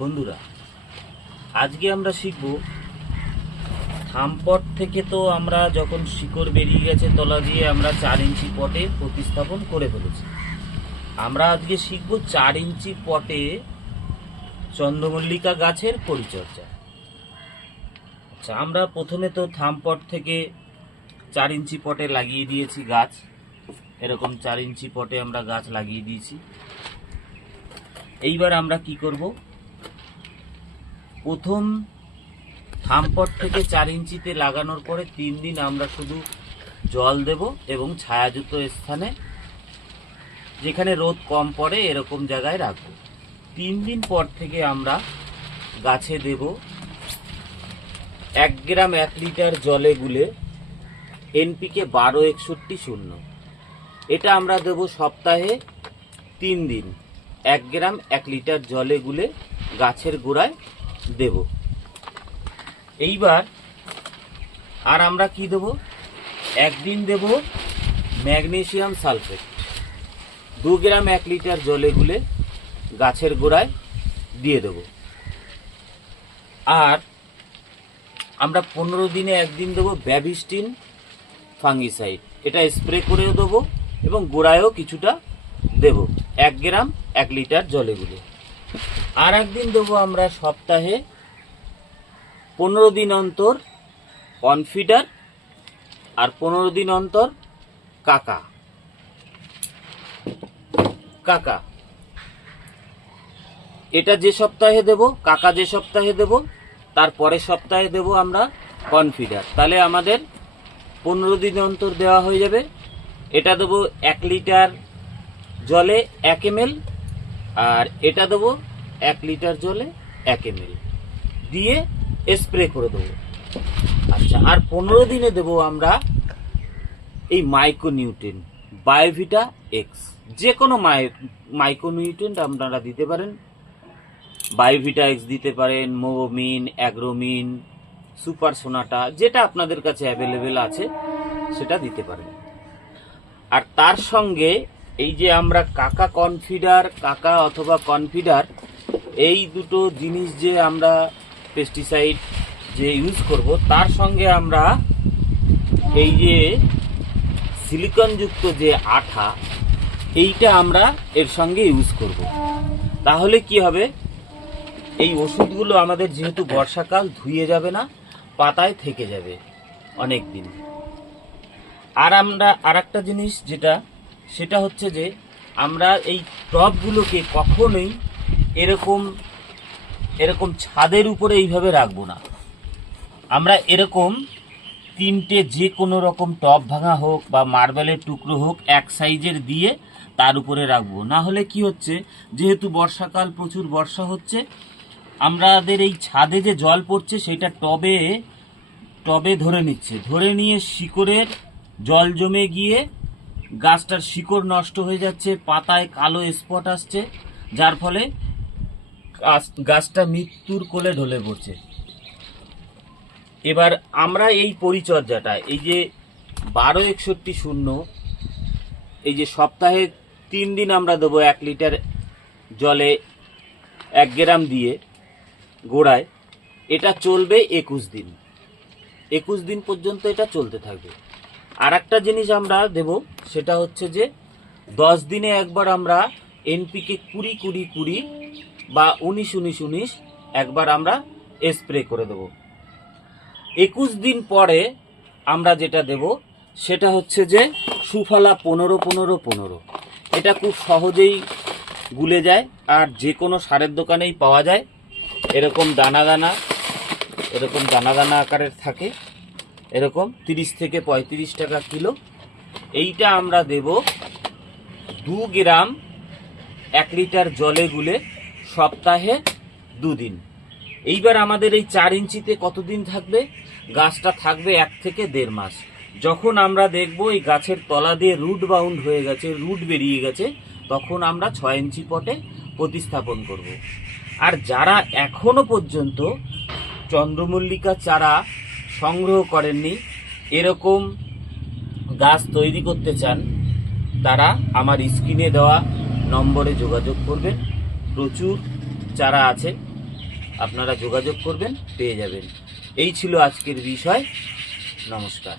বন্ধুরা, আজকে আমরা শিখব থামপট থেকে। তো আমরা যখন শিকড় বেরিয়ে গেছে তলা দিয়ে আমরা 4 ইঞ্চি পটে প্রতিস্থাপন করে ফেলেছি। আমরা আজকে শিখব 4 ইঞ্চি পটে চন্দ্রমল্লিকা গাছের পরিচর্যা। আচ্ছা, আমরা প্রথমে তো থামপট থেকে 4 ইঞ্চি পটে লাগিয়ে দিয়েছি গাছ। এরকম 4 ইঞ্চি পটে আমরা গাছ লাগিয়ে দিয়েছি। এইবার আমরা কি করব, প্রথম থামপট থেকে 4 ইঞ্চিতে লাগানোর পরে 3 দিন আমরা শুধু জল দেব এবং ছায়াযুক্ত স্থানে, যেখানে রোদ কম পড়ে এরকম জায়গায় রাখবো। 3 দিন পর থেকে আমরা গাছে দেব 1 গ্রাম 1 লিটার জলে গুলে এনপিকে 1261-0। এটা আমরা দেব সপ্তাহে 3 দিন 1 গ্রাম 1 লিটার জলে গুলে গাছের গোড়ায় দেব। এইবার আর আমরা কি দেব, একদিন দেব ম্যাগনেসিয়াম সালফেট 2 গ্রাম 1 লিটার জলে গুলে গাছের গোড়ায় দিয়ে দেব। আর আমরা 15 দিনে একদিন দেব ব্যাভিস্টিন ফাঙ্গিসাইড। এটা স্প্রে করেও দেবো এবং গোড়ায়ও কিছুটা দেব 1 গ্রাম 1 লিটার জলে গুলে। আর একদিন দেবো আমরা সপ্তাহে 15 দিন অন্তর কনফিডার আর 15 দিন অন্তর কাকা। এটা যে সপ্তাহে দেব কাকা, যে সপ্তাহে দেব তার পরের সপ্তাহে দেব আমরা কনফিডার। তাহলে আমাদের 15 দিন অন্তর দেওয়া হয়ে যাবে। এটা দেব 1 লিটার জলে 1 ml, আর এটা দেব 1 লিটার জলে 1 ml দিয়ে স্প্রে করে দেবো। আচ্ছা, আর 15 দিনে দেব আমরা এই মাইক্রোনিউট্রিয়েন্ট বায়োভিটা এক্স। যে কোনো মাইক্রোনিউট্রিয়েন্ট আপনারা দিতে পারেন। বায়োভিটা এক্স দিতে পারেন, মোবোমিন, অ্যাগ্রোমিন, সুপার সোনাটা, যেটা আপনাদের কাছে অ্যাভেলেবেল আছে সেটা দিতে পারেন। আর তার সঙ্গে এই যে আমরা কাকা অথবা কনফিডার, এই দুটো জিনিস যে আমরা পেস্টিসাইড যে ইউজ করব, তার সঙ্গে আমরা এই যে সিলিকনযুক্ত যে আঠা, এইটা আমরা এর সঙ্গে ইউজ করব। তাহলে কি হবে, এই ওষুধগুলো আমাদের যেহেতু বর্ষাকাল ধুয়ে যাবে না, পাতায় থেকে যাবে অনেক দিন। আর আমরা আর একটা জিনিস সেটা হচ্ছে যে আমরা এই টবগুলোকে কখনোই এরকম ছাদের উপরে এইভাবে রাখবো না। আমরা এরকম 3টে যে কোনো রকম টব ভাঙা হোক বা মার্বেলের টুকরো হোক এক সাইজের দিয়ে তার উপরে রাখবো। না হলে কি হচ্ছে, যেহেতু বর্ষাকাল প্রচুর বর্ষা হচ্ছে, আমাদের এই ছাদে যে জল পড়ছে সেটা টবে ধরে নিয়ে শিকড়ের জল জমে গিয়ে গাছটার শিকড় নষ্ট হয়ে যাচ্ছে, পাতায় কালো স্পট আসছে, যার ফলে গাছটা মৃত্যুর কোলে ঢলে পড়ছে। এবার আমরা এই পরিচর্যাটা, এই যে 1261-0, এই যে সপ্তাহে 3 দিন আমরা দেবো 1 লিটার জলে 1 গ্রাম দিয়ে গোড়ায়, এটা চলবে 21 দিন। 21 দিন পর্যন্ত এটা চলতে থাকবে। আর একটা জিনিস আমরা দেব, সেটা হচ্ছে যে 10 দিনে একবার আমরা এনপিকে 20-20-20 বা 19-19-19 একবার আমরা স্প্রে করে দেব। 21 দিন পরে আমরা যেটা দেব সেটা হচ্ছে যে সুফলা 15-15-15। এটা খুব সহজেই গুলে যায় আর যে কোনো সারের দোকানেই পাওয়া যায়। এরকম দানা দানা আকারের থাকে, এরকম 30 থেকে 35 টাকা কিলো। এইটা আমরা দেব 2 গ্রাম 1 লিটার জলে গুলে সপ্তাহে 2 দিন। এইবার আমাদের এই 4 ইঞ্চিতে কতদিন থাকবে, গাছটা থাকবে 1 থেকে 1.5 মাস। যখন আমরা দেখব এই গাছের তলা দিয়ে রুট বাউন্ড হয়ে গেছে, রুট বেরিয়ে গেছে, তখন আমরা 6 ইঞ্চি পটে প্রতিস্থাপন করব। আর যারা এখনো পর্যন্ত চন্দ্রমল্লিকা চারা সংগ্রহ করেননি, এরকম গাছ তৈরি করতে চান, তারা আমার স্ক্রিনে দেওয়া নম্বরে যোগাযোগ করবেন। প্রচুর চারা আছে, আপনারা যোগাযোগ করবেন, পেয়ে যাবেন। এই ছিল আজকের বিষয়। নমস্কার।